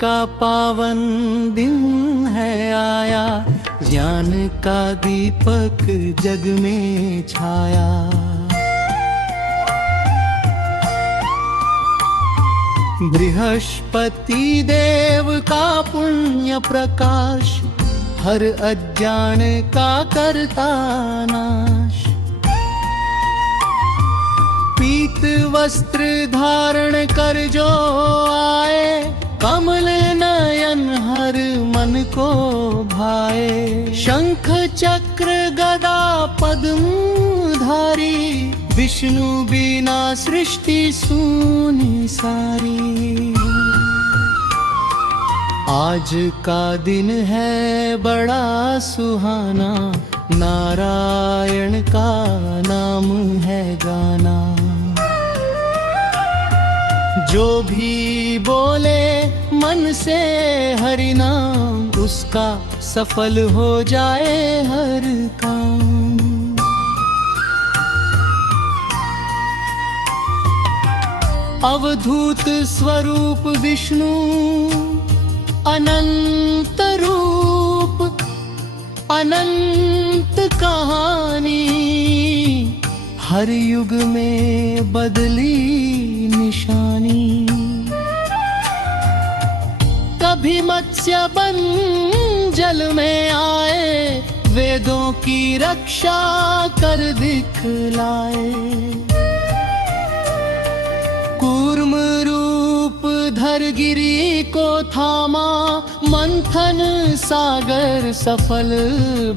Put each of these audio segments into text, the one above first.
का पावन दिन है आया, ज्ञान का दीपक जग में छाया। बृहस्पति देव का पुण्य प्रकाश, हर अज्ञान का करता नाश। पीत वस्त्र धारण कर जो आए, कमल नयन हर मन को भाए। शंख चक्र गदा पद्म धारी, विष्णु बिना सृष्टि सूनी सारी। आज का दिन है बड़ा सुहाना, नारायण का नाम है गाना। जो भी बोले मन से हरि नाम, उसका सफल हो जाए हर काम। अवधूत स्वरूप विष्णु अनंत रूप, अनंत कहानी। हर युग में बदली निशानी। कभी मत्स्य बन जल में आए, वेदों की रक्षा कर दिखलाए। कूर्म रूप धर गिरी को थामा, मंथन सागर सफल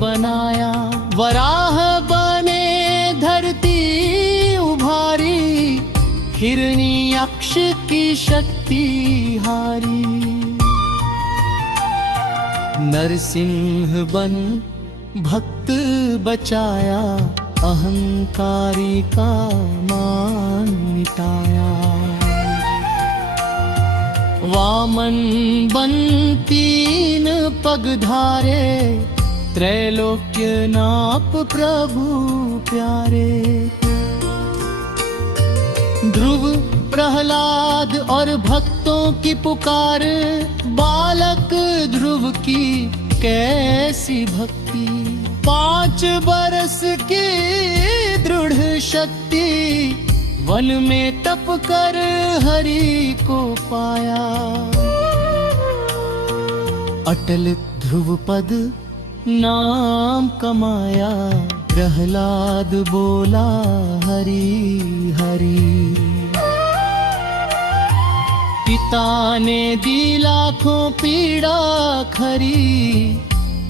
बनाया। वराह बने धरती उभारी, हिरण्यक्ष की शक्ति हारी। नरसिंह बन भक्त बचाया, अहंकारी का मान मिटाया। वामन बन तीन पग धारे, त्रैलोक्य नाप प्रभु प्यारे। ध्रुव प्रहलाद और भक्तों की पुकार, बालक ध्रुव की कैसी भक्ति। 5 बरस की दृढ़ शक्ति, वन में तप कर हरि को पाया। अटल ध्रुव पद नाम कमाया, प्रहलाद बोला हरि हरि। पिता ने दी लाखों पीड़ा खरी,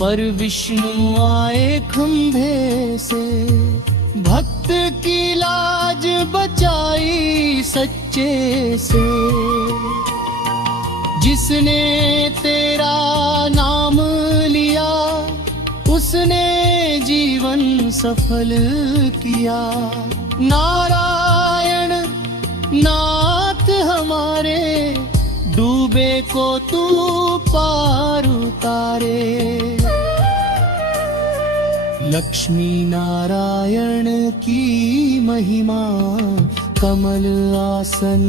पर विष्णु आए खंभे से। भक्त की लाज बचाई सच्चे से। जिसने तेरा नाम लिया, उसने जीवन सफल किया। नारायण नाथ हमारे, डूबे को तू पार उतारे। लक्ष्मी नारायण की महिमा, कमल आसन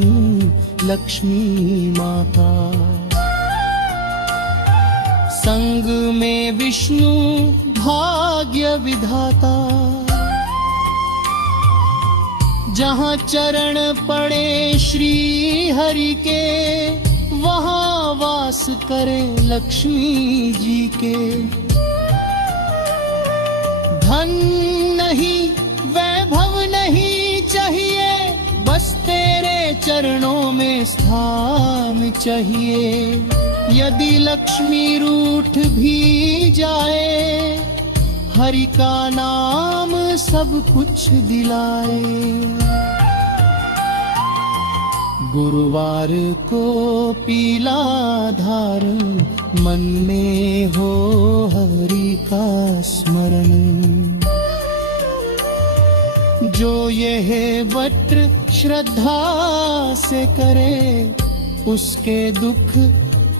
लक्ष्मी माता। संग में विष्णु भाग्य विधाता। जहाँ चरण पड़े श्री हरि के, वहाँ वास करे लक्ष्मी जी के। धन नहीं वैभव नहीं चाहिए, बस तेरे चरणों में स्थान चाहिए। यदि लक्ष्मी रूठ भी जाए, हरि का नाम सब कुछ दिलाए। गुरुवार को पीला धारण, मन में हो हरि का स्मरण। जो यह व्रत श्रद्धा से करे, उसके दुख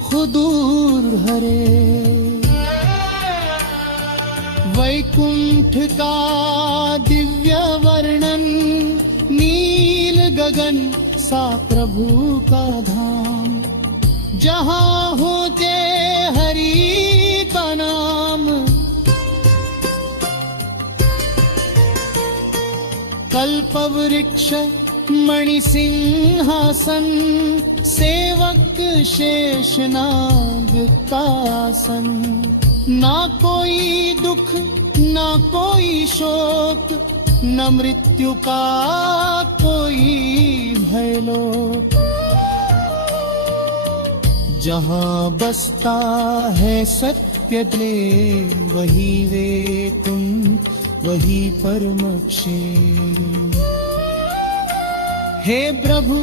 खुद दूर हरे। वैकुंठ का दिव्य वर्णन, नील गगन सा प्रभु का धाम। जहाँ हो जय हरि का नाम, कल्पवृक्ष मणि सिंहासन, सेवक शेषनाग का आसन। ना कोई दुख ना कोई शोक, न मृत्यु का कोई भय लोक। जहाँ बसता है सत्य देव, वही वैकुंठ वही परम क्षेत्र। हे प्रभु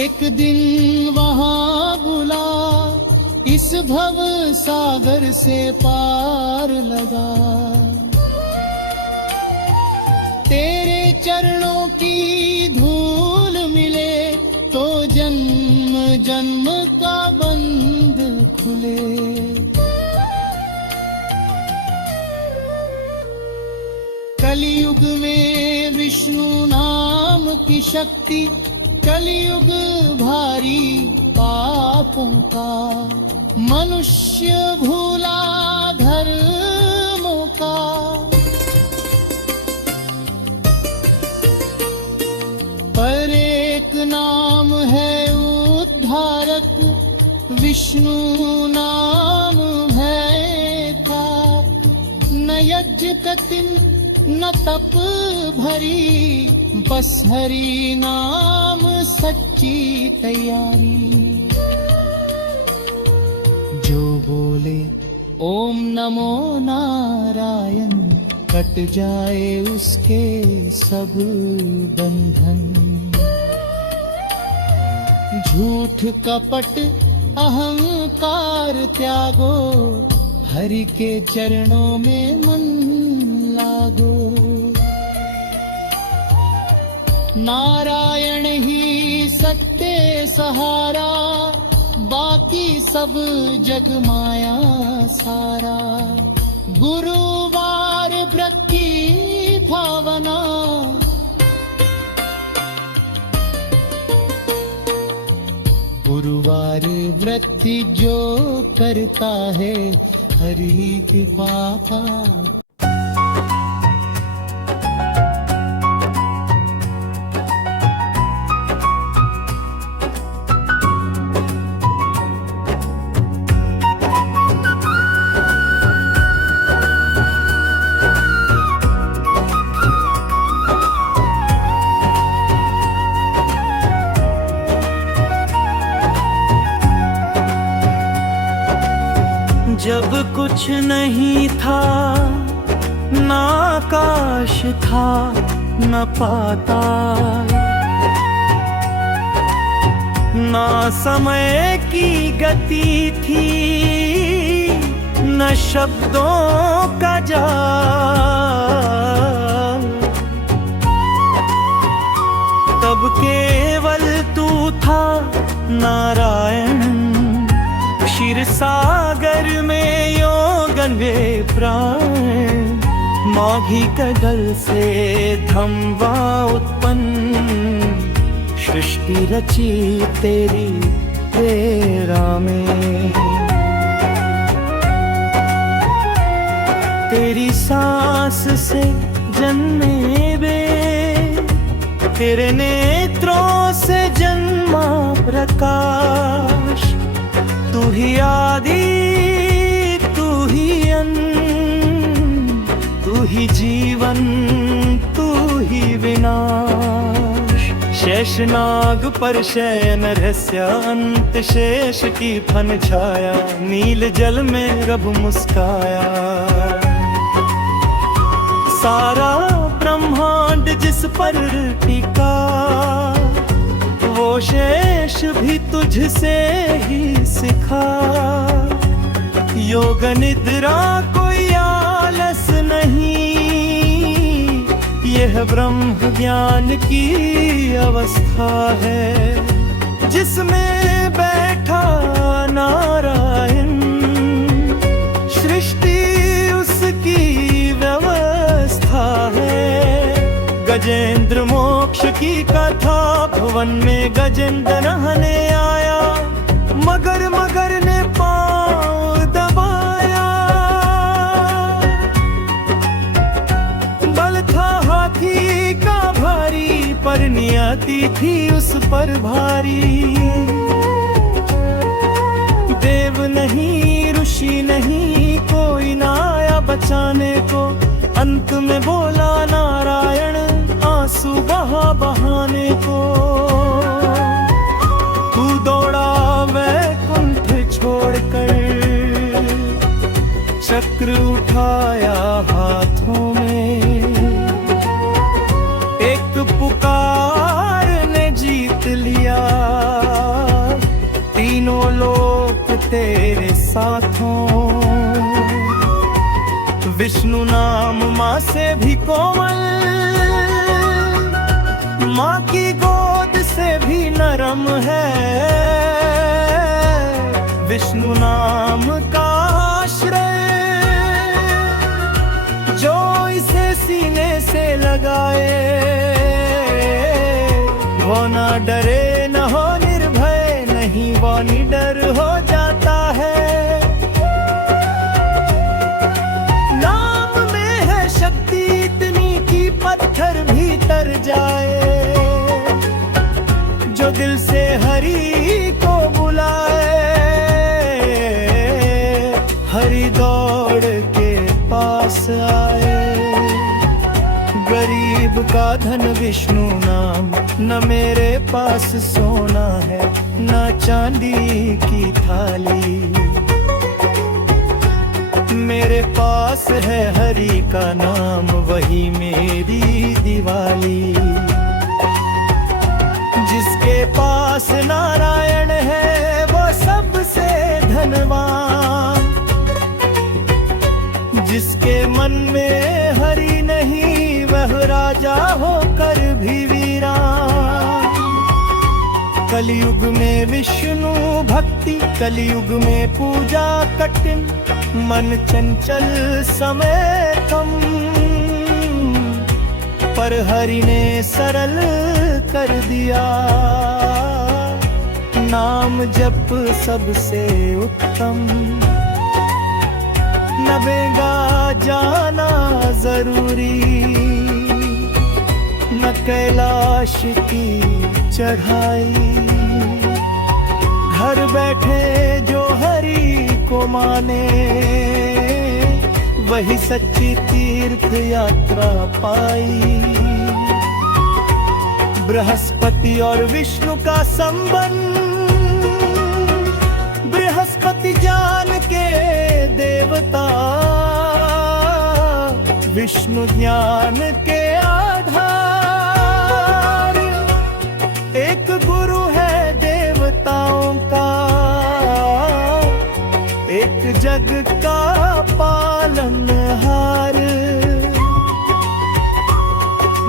एक दिन वहाँ बुला, इस भव सागर से पार लगा। तेरे चरणों की धूल मिले तो जन्म जन्म का बंध खुले। कलियुग में विष्णु नाम की शक्ति, कलियुग भारी पापों का। मनुष्य भूला धर्मों का, पर एक नाम है उद्धारक, विष्णु नाम है था। न यज्ञ कठिन न तप भरी, बस हरि नाम सच्ची तैयारी। जो बोले ओम नमो नारायण, कट जाए उसके सब बंधन। झूठ कपट अहंकार त्यागो, हरि के चरणों में मन लागो। नारायण ही सत्य सहारा, बाकी सब जग माया सारा। गुरुवार व्रत की भावना, गुरुवार व्रत जो करता है, हरि के पापा। जब कुछ नहीं था, ना आकाश था न पाताल, ना समय की गति थी न शब्दों का जाल। तब केवल तू था नारायण, क्षीर सागर में योगन वे प्राण। माघी कदल से धम्वा उत्पन्न, सृष्टि रची तेरी प्रेरणा में। तेरी सांस से जन्मे वे, तेरे नेत्रों से जन्मा प्रकाश। तू ही आदि तू ही अंत, तू ही जीवन तू ही विनाश। शेषनाग पर शयन रहस्य अंत, शेष की फन छाया नील जल में रब मुस्काया। सारा ब्रह्मांड जिस पर टिका, वो शेष भी तुझसे ही सिखा। योग निद्रा कोई आलस नहीं, यह ब्रह्म ज्ञान की अवस्था है। जिसमें बैठा नारायण, सृष्टि उसकी व्यवस्था है। गजेंद्र मोक्ष की कथा, भुवन में गजेंद्र रहने आया। मगर शक्ति थी उस पर भारी। देव नहीं ऋषि नहीं कोई ना आया बचाने को, अंत में बोला नारायण आंसू बहा बहाने को। तू दौड़ा वैकुंठ छोड़कर, चक्र उठाया हाथों में, एक पुकार ने जीत लिया, तीनों लोक तेरे साथों। विष्णु नाम माँ से भी कोमल, माँ की गोद से भी नरम है। विष्णु नाम का आश्रय जो इसे सीने से लगाए, वो ना डरे न हो निर्भय, नहीं वो निडर हो जाता है। नाम में है शक्ति इतनी कि पत्थर भी तर जाए, जो दिल से हरि को बुलाए। हरि दौड़ के पास आए, गरीब का धन विष्णु नाम, न मेरे पास सोना है न चांदी की थाली। मेरे पास है हरि का नाम, वही मेरी दिवाली। जिसके पास नारायण है वो सबसे धनवान, जिसके मन में हरि नहीं वह राजा होकर भी वीरान। कलयुग में विष्णु भक्ति, कलयुग में पूजा कठिन, मन चंचल समय कम, पर हरि ने सरल कर दिया। नाम जप सबसे उत्तम, नवेगा जाना जरूरी, न कैलाश की चढ़ाई। घर बैठे जो हरि को माने, वही सच्ची तीर्थ यात्रा पाई। बृहस्पति और विष्णु का संबंध, बृहस्पति ज्ञान के देवता, विष्णु ज्ञान के आधार। एक गुरु है देवताओं का, एक जग का पालनहार।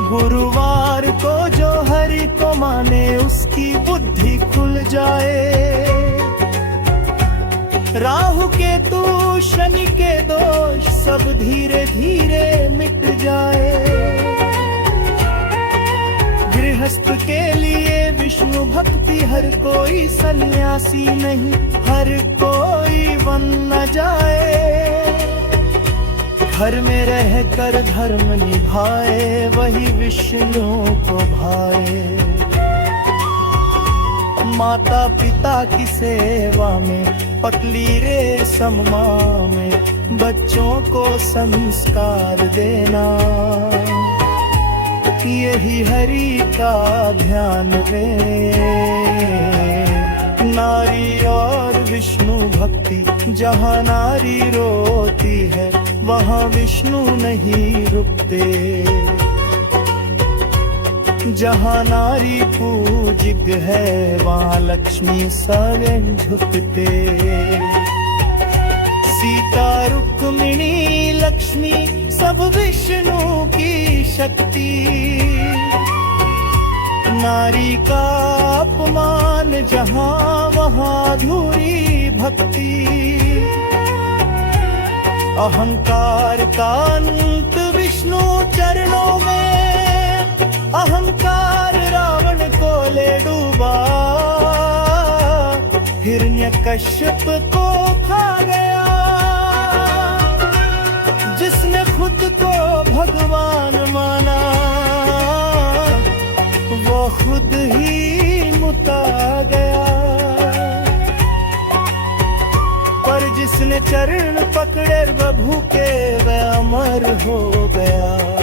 गुरुवार को जो हरि को माने, उसकी बुद्धि खुल जाए। राहु केतु शनि के दोष सब धीरे धीरे मिट जाए। गृहस्थ के लिए विष्णु भक्ति, हर कोई सन्यासी नहीं, हर कोई वन न जाए। घर में रहकर धर्म निभाए, वही विष्णु को भाए। माता पिता की सेवा में, पतली रेशम माँ में, बच्चों को संस्कार देना, यही हरि का ध्यान रे। नारी और विष्णु भक्ति, जहाँ नारी रोती है वहाँ विष्णु नहीं रुकते। जहाँ नारी पूजिक है वहाँ लक्ष्मी स्वयं झुकते। सीता रुक्मिणी लक्ष्मी सब विष्णु की शक्ति। नारी का अपमान जहाँ वहाँ अधूरी भक्ति। अहंकार का अंत विष्णु चरणों में, अहंकार रावण को ले डूबा। हिरण्यकश्यप को खा गया, जिसने खुद को भगवान माना, वो खुद ही मुता गया। पर जिसने चरण पकड़े प्रभु के वह अमर हो गया।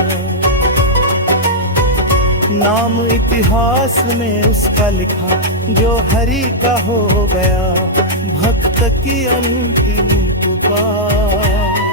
नाम इतिहास में उसका लिखा जो हरि का हो गया। भक्त की अंतिम पुकार।